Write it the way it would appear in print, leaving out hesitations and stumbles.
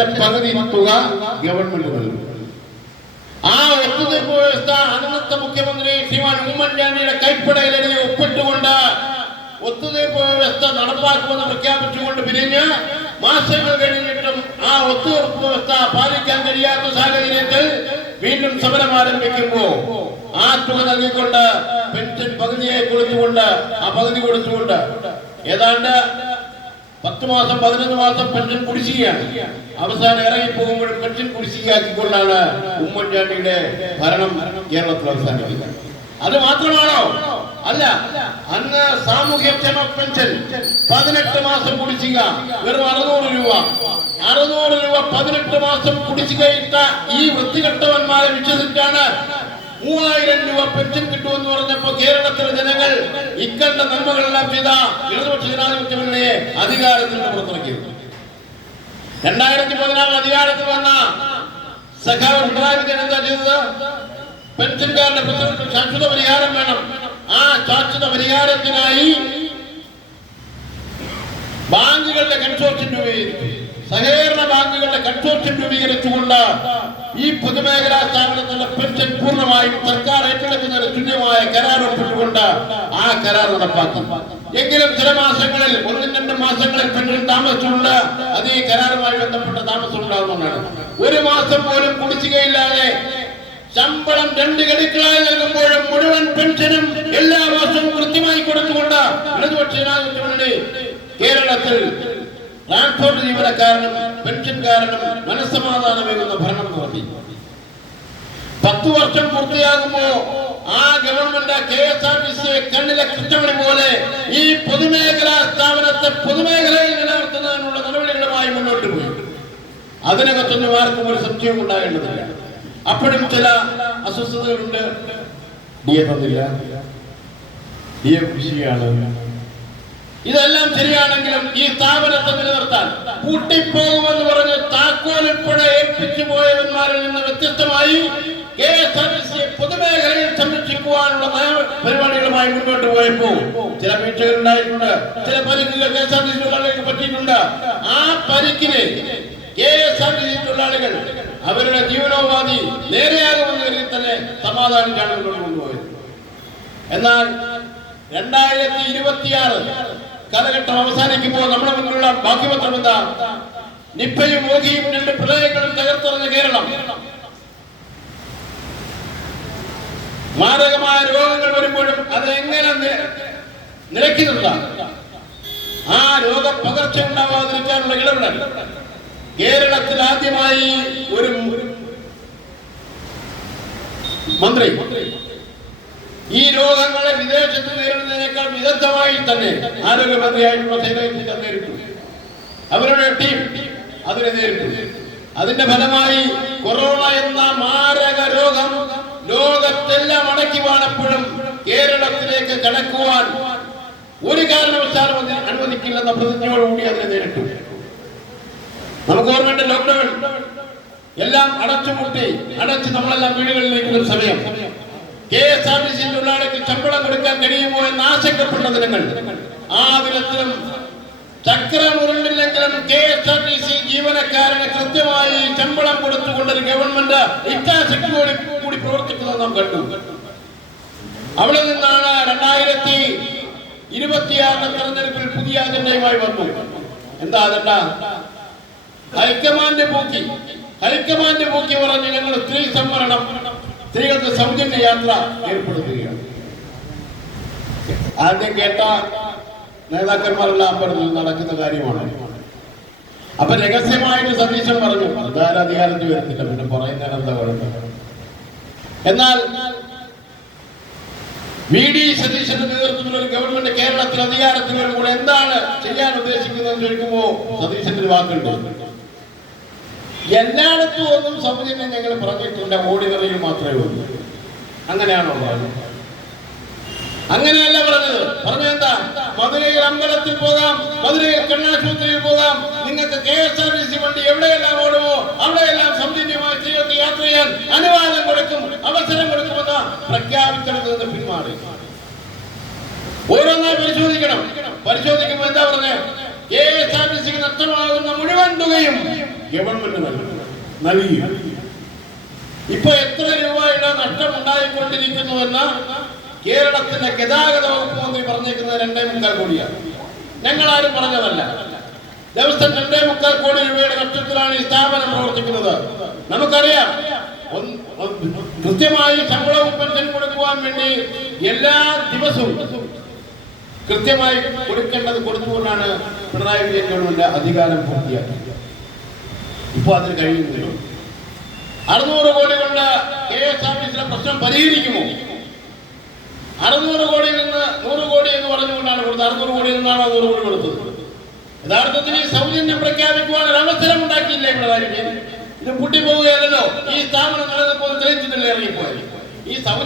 പെൻഷന്റെ പകുതി തുക ഗവൺമെന്റ് നൽകും. ആ ഒത്തുതീർപ്പ് വ്യവസ്ഥ അന്നത്തെ മുഖ്യമന്ത്രി ശ്രീമാൻ ഉമ്മൻചാണ്ടിയുടെ കൈപ്പടയിൽ എഴുതി ഒപ്പിട്ടുകൊണ്ട് ഒത്തുതീർപ്പ് വ്യവസ്ഥ നടപ്പാക്കുമെന്ന് പ്രഖ്യാപിച്ചുകൊണ്ട് പിരിഞ്ഞ് മാസങ്ങൾ കഴിഞ്ഞിട്ടും ആ ഒത്തുതീർപ്പ് വ്യവസ്ഥ പാലിക്കാൻ കഴിയാത്ത സാഹചര്യത്തിൽ വീണ്ടും സമരം ആരംഭിക്കുമ്പോ ആ തുക നൽകിക്കൊണ്ട് പെൻഷൻ പകുതിയെ കൊടുത്തുകൊണ്ട് ഏതാണ്ട് 10 മാസം 11 മാസം പെൻഷൻ കുടിശ്ശികയാണ്. അവസാനം ഇറങ്ങിപ്പോകുമ്പോഴും പെൻഷൻ കുടിശ്ശികയാക്കിക്കൊണ്ടാണ് ഉമ്മൻചാണ്ടിയുടെ ഭരണം കേരളത്തിൽ അവസാനിക്കുന്നത്. അത് മാത്രമാണോ? അല്ല, അന്ന് സാമൂഹ്യക്ഷേമ പെൻഷൻ 18 മാസം കുടിശ്ശിക വെറും 600 രൂപ. 18 മാസം കുടിശ്ശികയിട്ട ഈ വൃത്തികെട്ടവന്മാരെ വിശ്വസിച്ചാണ് 3000 രൂപ പെൻഷൻ കിട്ടുമെന്ന് പറഞ്ഞപ്പോ കേരളത്തിലെ ജനങ്ങൾ ഇക്കണ്ട നന്മകളെല്ലാം ചെയ്ത ഇടതുപക്ഷ ജനാധിപത്യ മുന്നണിയെ അധികാരത്തിൽ നിന്ന് പുറത്തിറക്കിയത്. 2014 അധികാരത്തിൽ വന്ന സഖാവ് പിണറായി വിജയൻ എന്താ ചെയ്തത്? പെൻഷൻകാരുടെ പ്രശ്നത്തിൽ ശാശ്വത പരിഹാരം വേണം. ആ ശാശ്വത പരിഹാരത്തിനായി ബാങ്കുകളുടെ കൺസോർഷ്യം രൂപീകരിച്ചു. സഹകരണ ബാങ്കുകളുടെ കൺസോർഷ്യം രൂപീകരിച്ചുകൊണ്ട് ഈ പൊതുമേഖലാ സ്ഥാപനത്തിലെ പെൻഷൻ പൂർണ്ണമായും സർക്കാർ ഏറ്റെടുക്കുന്നതിന് തുല്യമായ കരാർ ഒപ്പിട്ടുകൊണ്ട് ആ കരാർ നടപ്പാക്കി. എങ്കിലും ചില മാസങ്ങളിൽ 1-2 മാസങ്ങളിൽ പെൻഷൻ താമസിച്ചുകൊണ്ട് അത് ഈ കരാറുമായി ബന്ധപ്പെട്ട താമസം ഉണ്ടാകുന്നതാണ്. 1 മാസം പോലും കുടിശ്ശികയില്ലാതെ ശമ്പളം 2 ഗഡുക്കളായി നൽകുമ്പോഴും മുഴുവൻ പെൻഷനും എല്ലാ മാസവും കൃത്യമായി കൊടുത്തുകൊണ്ട് ഇടതുപക്ഷ ജനാധിപത്യ മുന്നണി കേരളത്തിൽ ട്രാൻസ്പോർട്ട് ജീവനക്കാരനും പെൻഷൻകാരനും മനസ്സമാധാനമേകുന്ന ഭരണം നടത്തി. 10 വർഷം പൂർത്തിയാകുമ്പോ ആ ഗവൺമെന്റ് KSRTCയെ കണ്ണിലെ കൃഷ്ണമണി പോലെ ഈ പൊതുമേഖലാ സ്ഥാപനത്തെ പൊതുമേഖലയിൽ നിലനിർത്തുന്നതിനുള്ള നടപടികളുമായി മുന്നോട്ട് പോയി. അതിനകത്തൊന്നും ആർക്കും ഒരു സംശയവും ഉണ്ടാകേണ്ടതില്ല. അപ്പോഴും ചില അസ്വസ്ഥതകളുണ്ട്. DA തന്നില്ല, DA കൃഷിയാണ്. ഇതെല്ലാം ശരിയാണെങ്കിലും ഈ സ്ഥാപനത്തെ നിലനിർത്താൻ പൂട്ടിപ്പോകുമെന്ന് പറഞ്ഞ് താക്കോലുൾപ്പെടെ ഏൽപ്പിച്ചു പോയവന്മാരിൽ നിന്ന് വ്യത്യസ്തമായി KSRTCയെ പൊതുമേഖലയിൽ സംരക്ഷിക്കുവാനുള്ള പരിപാടികളുമായി മുന്നോട്ട് പോയപ്പോൾ ചില വീഴ്ചകൾ ഉണ്ടായിട്ടുണ്ട്. ചില പരിക്കുകൾ KSRTC തൊഴിലാളികൾക്ക് പറ്റിയിട്ടുണ്ട്. ആ പരിക്കിന് KSRTC തൊഴിലാളികൾ അവരുടെ ജീവനോപാധി നേരെയാകുമെന്ന് കരുതി തന്നെ സമാധാനിച്ചാണ് മുന്നോട്ട് കൊണ്ടുപോയത്. എന്നാൽ 2026 കാലഘട്ടം അവസാനിക്കുമ്പോൾ നമ്മുടെ മുന്നിലുള്ള ബാക്കിപത്രം എന്താ? നിപ്പയും മോഹിയും 2 പ്രളയങ്ങളും തകർത്തെറിഞ്ഞ കേരളം. മാരകമായ രോഗങ്ങൾ വരുമ്പോഴും അത് എങ്ങനെ നിലയ്ക്കുന്നുണ്ട്? ആ രോഗപകർച്ച ഉണ്ടാവാതിരിക്കാനുള്ള ഇടപെടൽ കേരളത്തിൽ ആദ്യമായി ഒരു മന്ത്രി ഈ രോഗങ്ങളെ വിദേശത്ത് നേരിടുന്നതിനേക്കാൾ വിദഗ്ധമായി തന്നെ ആരോഗ്യമന്ത്രിയായിട്ടുള്ള സൈനികർക്ക് നേരിട്ടു. അവരുടെ ടീം അതിനെ നേരിട്ടു. അതിന്റെ ഫലമായി കൊറോണ എന്ന മാരക രോഗം ലോകത്തെല്ലാം അടക്കി വാണപ്പോഴും കേരളത്തിലേക്ക് കടക്കുവാൻ ഒരു കാരണവശാലും അനുവദിക്കില്ലെന്ന പ്രതിജ്ഞയോടുകൂടി അതിനെ നേരിട്ടു. നമുക്ക് ഓർമ്മയുണ്ട്, ലോക്ക്ഡൌൺ എല്ലാം അടച്ച് നമ്മളെല്ലാം വീടുകളിലേക്ക് ഒരു സമയം KSRTC തൊഴിലാളിക്ക് ശമ്പളം കൊടുക്കാൻ കഴിയുമോ എന്ന് ആശങ്കപ്പെട്ട ദിനങ്ങൾ. ആ ദിനത്തിലും ചക്രമുരുണ്ടില്ലെങ്കിലും KSRTC ജീവനക്കാരന് കൃത്യമായി ശമ്പളം കൊടുത്തുകൊണ്ടൊരു ഗവൺമെന്റ് ഇച്ഛാശക്തിയോടെ കൂടി പ്രവർത്തിക്കുന്നത് നാം കണ്ടു. അവിടെ നിന്നാണ് 2026 തെരഞ്ഞെടുപ്പിൽ പുതിയ അജണ്ടയുമായി വന്നു. എന്താ അജണ്ട? ഹൈക്കമാൻഡ് പൂക്കി പറഞ്ഞു ഞങ്ങൾ സ്ത്രീ സംവരണം, സ്ത്രീകൾക്ക് സൗജന്യ യാത്ര ഏർപ്പെടുത്തുകയാണ്. ആദ്യം കേട്ട നേതാക്കന്മാരെല്ലാം പറഞ്ഞു നടക്കുന്ന കാര്യമാണ്. അപ്പൊ രഹസ്യമായിട്ട് സതീശൻ പറഞ്ഞു എന്തായാലും അധികാരത്തിൽ വരുന്നില്ല, പിന്നെ പറയുന്നതിന് എന്താ പറയുന്നത്. എന്നാൽ VD സതീശന്റെ നേതൃത്വത്തിലുള്ള ഒരു ഗവൺമെന്റ് കേരളത്തിൽ അധികാരത്തിൽ വരുമ്പോൾ എന്താണ് ചെയ്യാൻ ഉദ്ദേശിക്കുന്നത് ചോദിക്കുമ്പോ സതീശന്റെ ഒരു വാക്കുണ്ട്, എല്ലായിടത്തും ഒന്നും സൗജന്യം ഞങ്ങൾ പറഞ്ഞിട്ടില്ല, ഓർഡിനറിയിൽ മാത്രമേ ഉള്ളൂ. അങ്ങനെയാണോ പറഞ്ഞത്? അങ്ങനെയല്ല പറഞ്ഞതെന്താ? മധുരയിൽ അമ്പലത്തിൽ പോകാം, മധുരയിൽ കണ്ണാശുപത്രിയിൽ പോകാം, നിങ്ങൾക്ക് KSRTC വണ്ടി എവിടെയെല്ലാം ഓടുമോ അവിടെയെല്ലാം സൗജന്യമായി സ്ത്രീകൾക്ക് യാത്ര ചെയ്യാൻ അനുവാദം കൊടുക്കും, അവസരം കൊടുക്കുമെന്ന് പ്രഖ്യാപിച്ചെടുത്ത് നിന്ന് പിന്മാറി. ഓരോന്നായി പരിശോധിക്കുമ്പോൾ എന്താ പറഞ്ഞത്? KSRTCക്ക് നഷ്ടമാകുന്ന മുഴുവൻ തുകയും ഗവൺമെന്റ് നൽകി. ഇപ്പൊ എത്ര രൂപയുടെ നഷ്ടം ഉണ്ടായിക്കൊണ്ടിരിക്കുന്നുവെന്ന് കേരളത്തിന്റെ ഗതാഗത വകുപ്പ് മന്ത്രി പറഞ്ഞേക്കുന്നത് 2.25 കോടിയാണ്. ഞങ്ങളാരും പറഞ്ഞതല്ല. ദിവസം 2.25 കോടി രൂപയുടെ നഷ്ടത്തിലാണ് ഈ സ്ഥാപനം പ്രവർത്തിക്കുന്നത്. നമുക്കറിയാം, കൃത്യമായി ശമ്പളവും പെൻഷൻ കൊടുക്കുവാൻ വേണ്ടി എല്ലാ ദിവസവും കൃത്യമായി കൊടുക്കേണ്ടത് കൊടുത്തുകൊണ്ടാണ് പിണറായി വിജയൻ ഗവൺമെന്റ് അധികാരം പൂർത്തിയാക്കിയത്. ഇപ്പൊ അതിന് കഴിയുന്നില്ല. 600 കോടി കൊണ്ട് KSRTCയിലെ പ്രശ്നം പരിഹരിക്കുമോ? 600 കോടിയിൽ നിന്ന് 100 കോടി എന്ന് പറഞ്ഞുകൊണ്ടാണ് കൊടുത്തത്. 600 കോടിയിൽ നിന്നാണ് 100 കോടി കൊടുത്തത്. യഥാർത്ഥത്തിൽ ഈ സൗജന്യം പ്രഖ്യാപിക്കുവാൻ ഒരു അവസരം ഉണ്ടാക്കിയില്ലേ പിണറായി വിജയൻ? ഇത് പൂട്ടിപ്പോവുകയല്ലോ. ഈ സ്ഥാപനം നിലനിൽപ്പോൾ തെളിയിച്ചിട്ടില്ലേ ഇറങ്ങിപ്പോയി. ഈ സൗജന്യം